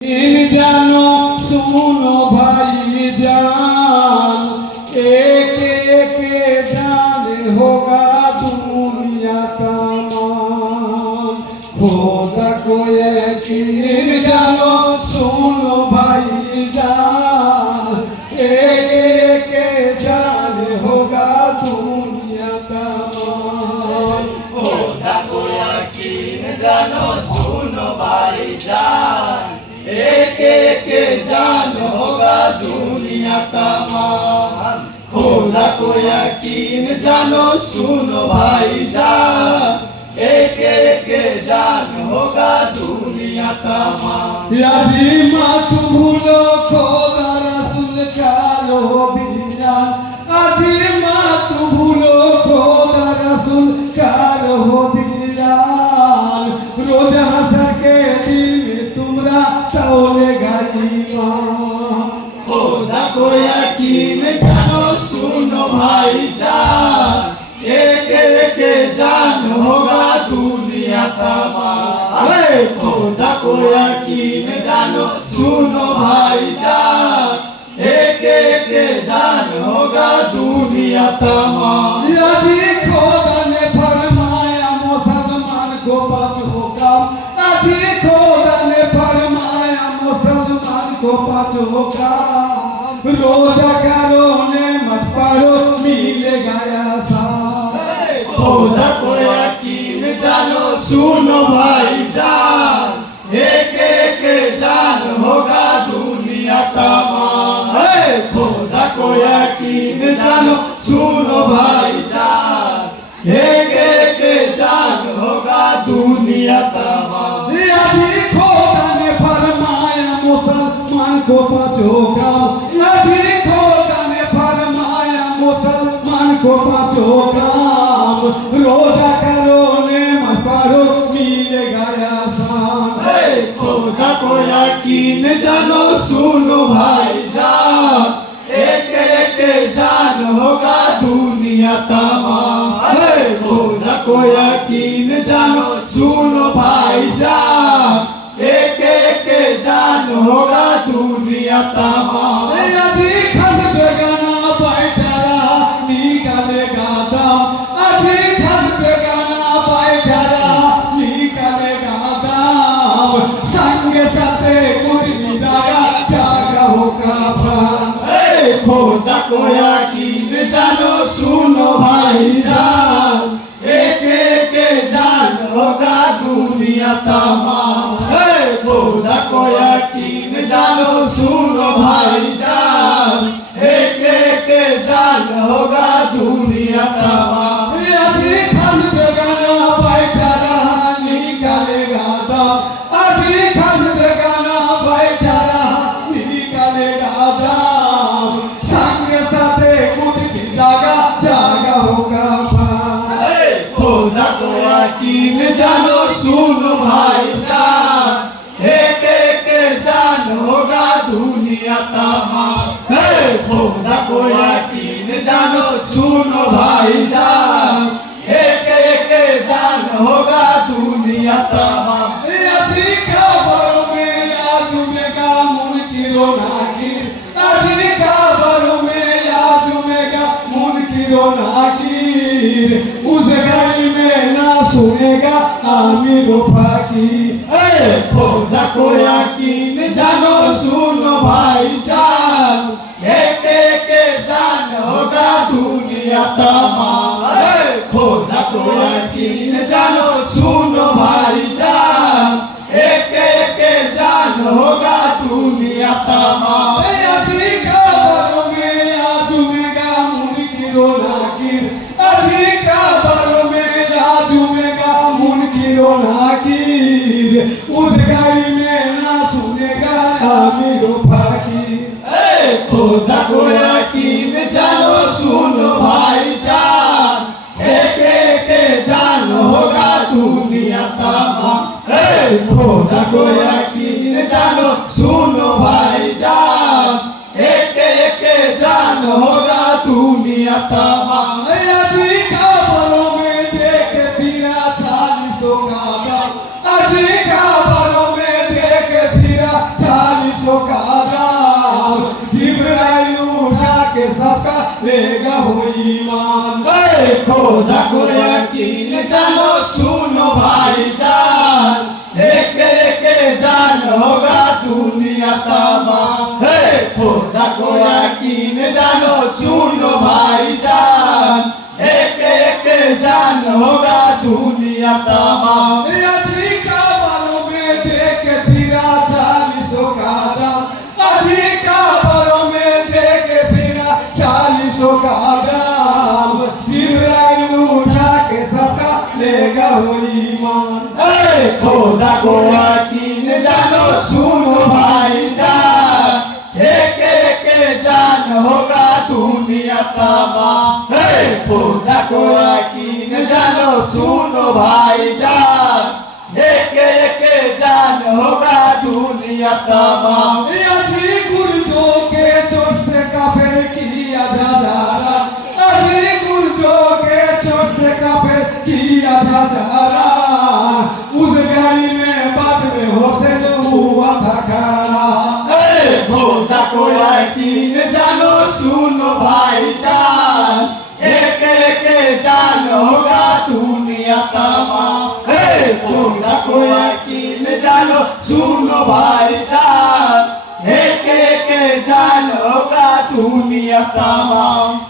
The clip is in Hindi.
जानो सुनो भाई जान, एक एक जान होगा दुनिया तमाम। खुदा को यकीन जानो सुनो भाई जान, एक एक जान होगा दुनिया तमाम। खुदा को यकीन जानो सुनो भाई जान, एक एक जान होगा दुनिया तमाम। खुदा को यकीन जानो सुनो भाई जान, एक एक जान होगा दुनिया तमाम। यदि मत भूलो खुदा रसूल चालो बीरान, यदि मत भूलो खुदा रसूल चालो बीरान। रोज हसर के दिन में तुमरा चलेगा ईमान। खुदा को यकीन जानो सुनो भाई जान, एक एक जान होगा दुनिया तमाम। खुदा को यकीन जानो सुनो भाई जान, एक एक जान होगा दुनिया तमाम। यदि खुदा ने फरमाया मुसलमान को बचो काम, यदि खुदा ने फरमाया मुसलमान को बचो काम। रोजा करो नेमत पढ़ो मिलेगा आसान। खुदा को यकीन जानो सुनो भाई जान, एक एक जान होगा दुनिया तमाम। खुदा को यकीन जानो सुनो भाई जान, एक एक जान होगा दुनिया तमाम। यदि खुदा ने फरमाया मुसलमान को बचो काम, यदि खुदा ने फरमाया मुसलमान को बचो काम। रोजा करो नेमत पढ़ो मिलेगा आसान। खुदा को यकीन जानो सुनो भाई जान, एक एक जान होगा दुनिया तमाम। खुदा को यकीन जानो सुनो भाई जान, एक एक जान होगा दुनिया तमाम। यदि खस बेगाना बैठा रहा निकालेगा दाम, यदि खस बेगाना बैठा रहा निकालेगा दाम। संग साथे कुछ मिलागा जागा होगा प्राण। खुदा को यकीन जानो सुनो भाई जान, एक एक जान होगा दुनिया तमाम। खुदा को यकीन जानो सुनो भाई जान, एक एक जान होगा दुनिया तमाम। यदि खस बेगाना बैठा रहा निकालेगा दाम, यदि खस बेगाना बैठा रहा निकालेगा दाम। संग साथे कुछ जागा जागा होगा प्राण। खुदा को यकीन जानो सुनो भाई जान, एक एक जान होगा दुनिया तमाम। खुदा को यकीन जानो सुनो भाई जान, एक एक जान होगा दुनिया तमाम। यदि खबरों में आजुमेगा मुनकिरो नाकिर, यदि खबरों में आजुमेगा मुनकिरो नाकिर। उस घड़ी में ना सुनेगा आमिर व फकीर। खुदा को यकीन जानो सुनो भाई जान, एक एक जान होगा दुनिया तमाम। खुदा को यकीन जानो सुनो भाई जान, एक एक जान होगा दुनिया तमाम। यदि खबरों में आजुमेगा मुनकिरो नाकिर, यदि खबरों में आजुमेगा मुनकिरो नाकिर। उस घड़ी में ना सुनेगा आमिर व फकीर। खुदा को यकीन जानो सुनो भाई जान, एक एक जान होगा दुनिया तमाम। खुदा को यकीन जानो सुनो भाई जान, एक एक जान होगा दुनिया तमाम। यदि खबरों में देख फिरा 40 का दाम, यदि खबरों में देख फिरा लेगा वो ईमान। खुदा को यकीन जानो सुनो भाईजान, एक एक जान होगा दुनिया तमाम। खुदा को यकीन जानो सुनो भाईजान, एक एक जान होगा दुनिया तमाम। अधिका बालों में देख फिरा 40 का दाम, अधिका बालों में देख फिरा 40 का दाम। जिब्राइल उठा के सबका लेगा वो ईमान। खुदा को यकीन जानो सुनो भाईजान, एक एक जान होगा दुनिया तमाम। खुदा को यकीन जानो सुनो भाईजान, एक एक जान होगा दुनिया तमाम। अजी गुर्जों के चोट से काफिर किया जा रहा, अजी गुर्जों के चोट से काफिर किया जा रहा। उस गाड़ी में बाद में हुसैन हुआ था खड़ा। खुदा को यकीन जानो सुनो भाईजान, एक एक जान होगा दुनिया तमाम। खुदा को यकीन जानो सुनो भाईजान, एक एक जान होगा दुनिया तमाम।